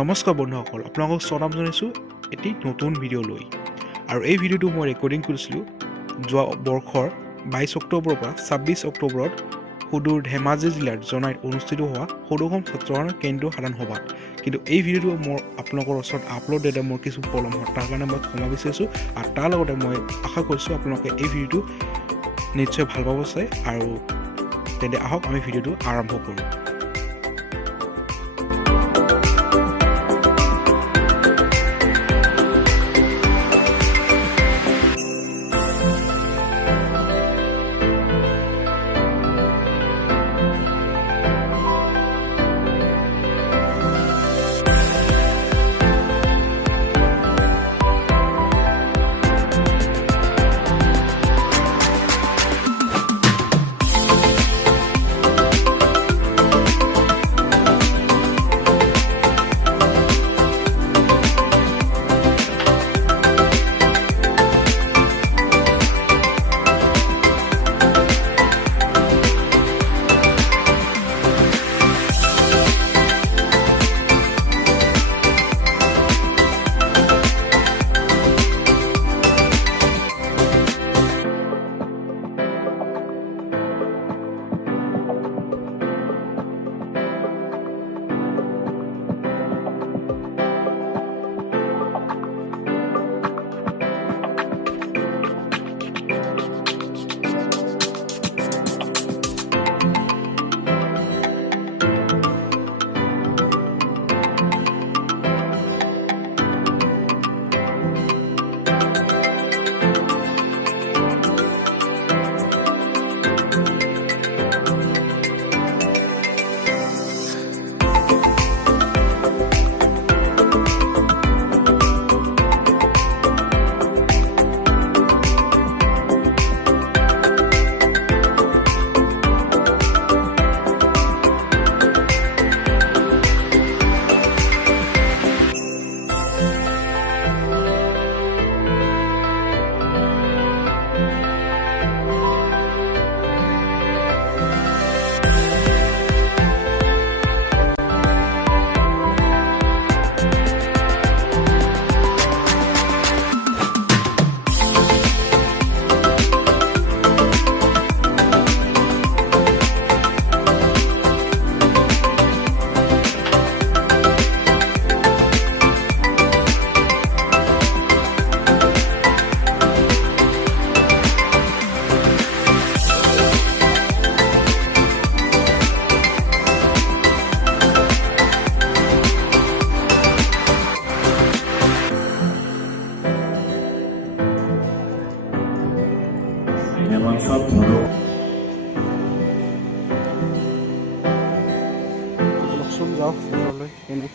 নমস্কাৰ বন্ধুসকল, আপোনালোকক স্বাগতম জনাইছোঁ এটি নতুন ভিডিঅ' লৈ। আৰু এই ভিডিঅ'টো মই ৰেকৰ্ডিং কৰিছিলোঁ যোৱা বৰ্ষৰ 22 অক্টোবৰৰ পৰা 26 অক্টোবৰত সুদূৰ ধেমাজি জিলাৰ জনাইত অনুষ্ঠিত হোৱা সদৌসম ছাত্ৰসংঘৰ কেন্দ্ৰীয় সাধাৰণ সভাত। কিন্তু এই ভিডিঅ'টো মোৰ আপোনালোকৰ ওচৰত আপলোড দিওঁতে মোৰ কিছু পলম হয়, তাৰ কাৰণে মই ক্ষমা বিচাৰিছোঁ। আৰু তাৰ লগতে মই আশা কৰিছোঁ আপোনালোকে এই ভিডিঅ'টো নিশ্চয় ভাল পাব চাই। আৰু তেন্তে আহক আমি ভিডিঅ'টো আৰম্ভ কৰোঁ। যাওক ঘৰলৈ এনেই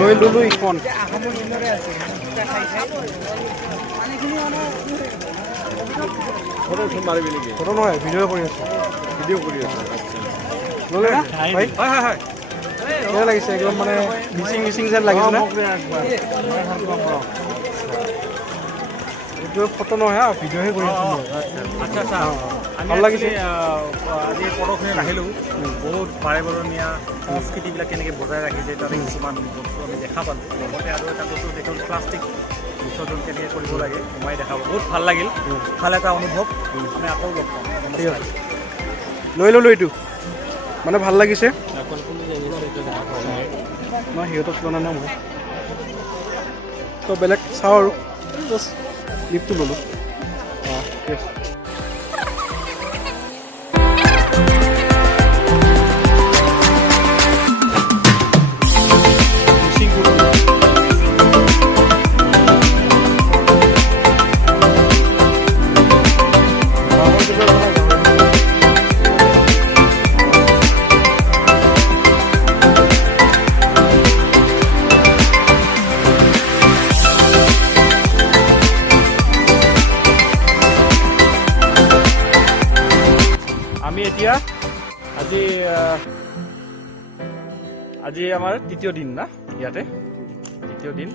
লৈ ললো ইখন ফটো নহয় ভিডিঅ' কৰি আছোঁ ল'লে না ভাই হয় কেনে লাগিছে একদম মানে মিচিং যেন লাগিছে না এইটো ফটো নহয় ভিডিঅ'হে কৰি আছোঁ আচ্ছা ভাল লাগিছে আজি ফটোখিনিত আহিলোঁ বহুত বাৰেবৰণীয়া সংস্কৃতিবিলাক কেনেকৈ বজাই ৰাখিছে তাতে কিছুমান বস্তু আমি দেখা পালোঁ লগতে আৰু এটা বস্তু দেখোন প্লাষ্টিক বিসৰ্জন কেনেকৈ কৰিব লাগে সোমাই দেখাব বহুত ভাল লাগিল ভাল এটা অনুভৱ আমি আকৌ লগ পাম ঠিক আছে লৈ ল'লোঁ এইটো মানে ভাল লাগিছে মই সিহঁতক জনা নাই মই তো বেলেগ চাওঁ আৰু জাষ্ট ক্লিপটো ল'লোঁ ঠিক আছে এতিয়া আজি আমাৰ তৃতীয় দিন না ইয়াতে তৃতীয় দিন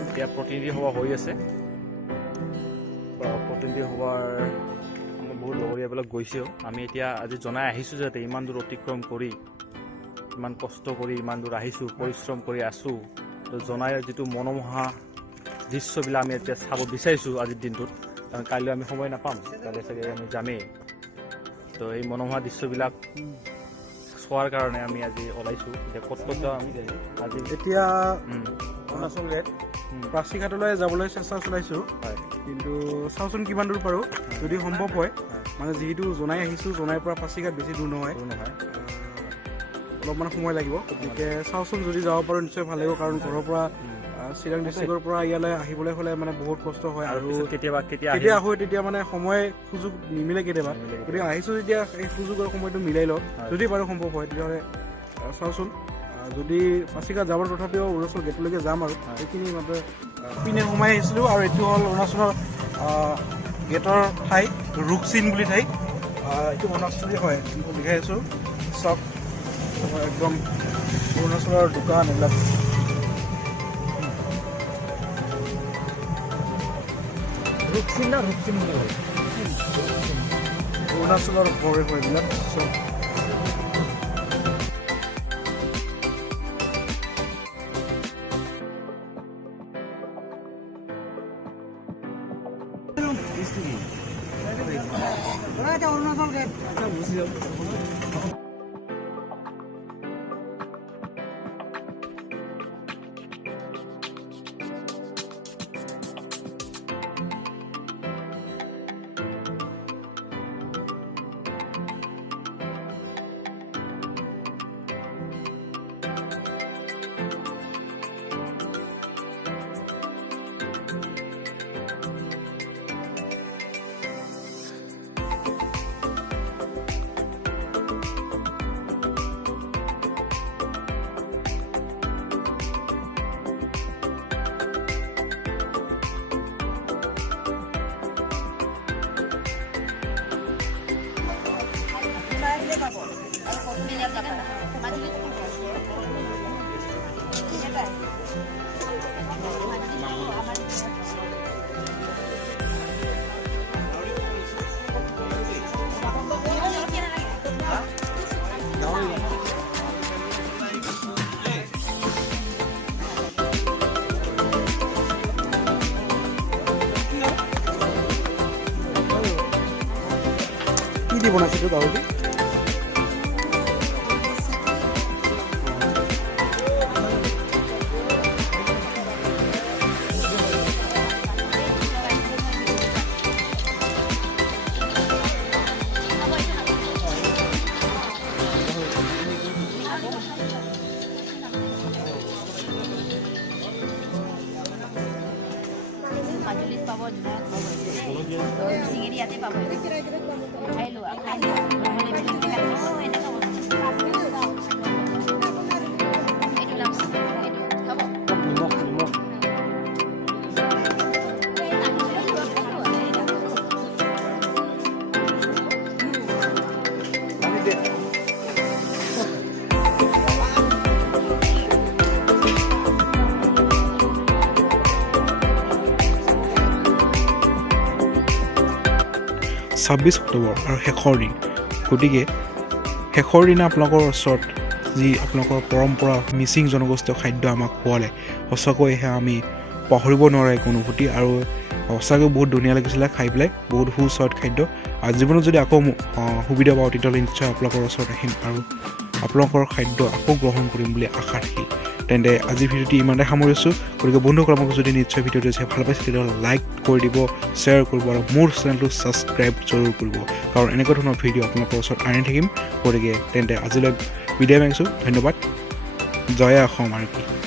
এতিয়া প্ৰতিনিধি সভা হৈ আছে প্ৰতিনিধি সভাৰ বহুত লগৰীয়াবিলাক গৈছেও আমি এতিয়া আজি জনাই আহিছোঁ যাতে ইমান দূৰ অতিক্ৰম কৰি ইমান কষ্ট কৰি ইমান দূৰ আহিছোঁ পৰিশ্ৰম কৰি আছোঁ তো জনাই যিটো মনোমোহা দৃশ্যবিলাক আমি এতিয়া চাব বিচাৰিছোঁ আজিৰ দিনটোত কাৰণ কাইলৈ আমি সময় নাপাম কাইলৈ চাগে আমি যামেই তো এই মনোমোহা দৃশ্যবিলাক চোৱাৰ কাৰণে আমি আজি ওলাইছোঁ এতিয়া ক'ত যাওঁ আমি আজি এতিয়া অৰুণাচল গেট পাছিঘাটলৈ যাবলৈ চেষ্টা চলাইছোঁ কিন্তু চাওঁচোন কিমান দূৰ পাৰোঁ যদি সম্ভৱ হয় মানে যিহেতু জনাই আহিছোঁ জনাইৰ পৰা পাছিঘাট বেছি দূৰ নহয় অলপমান সময় লাগিব গতিকে চাওঁচোন যদি যাব পাৰোঁ নিশ্চয় ভাল লাগিব কাৰণ ঘৰৰ পৰা চিৰাং ডিষ্ট্ৰিক্টৰ পৰা ইয়ালৈ আহিবলৈ হ'লে মানে বহুত কষ্ট হয় আৰু কেতিয়া হয় তেতিয়া মানে সময় সুযোগ নিমিলে কেতিয়াবা গতিকে আহিছোঁ যেতিয়া এই সুযোগৰ সময়টো মিলাই লওঁ যদি বাৰু সম্ভৱ হয় তেতিয়াহ'লে চাওঁচোন যদি পাছিঘাট যাব তথাপিও অৰুণাচল গেটলৈকে যাম আৰু সেইখিনি মাত্ৰ পিনে সোমাই আহিছিলোঁ আৰু এইটো হ'ল অৰুণাচলৰ গেটৰ ঠাই ৰুকচিন বুলি ঠাই এইটো অৰুণাচলী হয় দেখাই আছোঁ চব একদম অৰুণাচলৰ দোকান এইবিলাক অৰুণাচলৰ ঘৰে হয় এইবিলাক চব অৰুণাচল গেট কি বনাইছিলো গাহৰি 26 অক্টোবৰ আৰু শেষৰ দিন গতিকে শেষৰ দিনা আপোনালোকৰ ওচৰত যি আপোনালোকৰ পৰম্পৰা মিচিং জনগোষ্ঠীয় খাদ্য আমাক খোৱালে সঁচাকৈ সেয়া আমি পাহৰিব নোৱাৰা এক অনুভূতি আৰু সঁচাকৈ বহুত ধুনীয়া লাগিছিলে খাই পেলাই বহুত সুস্বাদ খাদ্য আৰু জীৱনত যদি আকৌ সুবিধা পাওঁ তেতিয়াহ'লে নিশ্চয় আপোনালোকৰ ওচৰত আহিম আৰু আপোনালোকৰ খাদ্য আকৌ গ্ৰহণ কৰিম বুলি আশা থাকিল তেন্তে আজি ভিডিঅ'টি ইমানে সামৰিছোঁ গতিকে বন্ধুসকল আমাক যদি নিশ্চয় ভিডিঅ'টো চাই ভাল পাইছে তেতিয়াহ'লে লাইক কৰি দিব শ্বেয়াৰ কৰিব আৰু মোৰ চেনেলটো ছাবস্ক্ৰাইব জৰুৰ কৰিব কাৰণ এনেকুৱা ধৰণৰ ভিডিঅ' আপোনালোকৰ ওচৰত আনি থাকিম গতিকে তেন্তে আজিলৈ বিদায় মাগিছোঁ ধন্যবাদ জয় অসম আৰু কি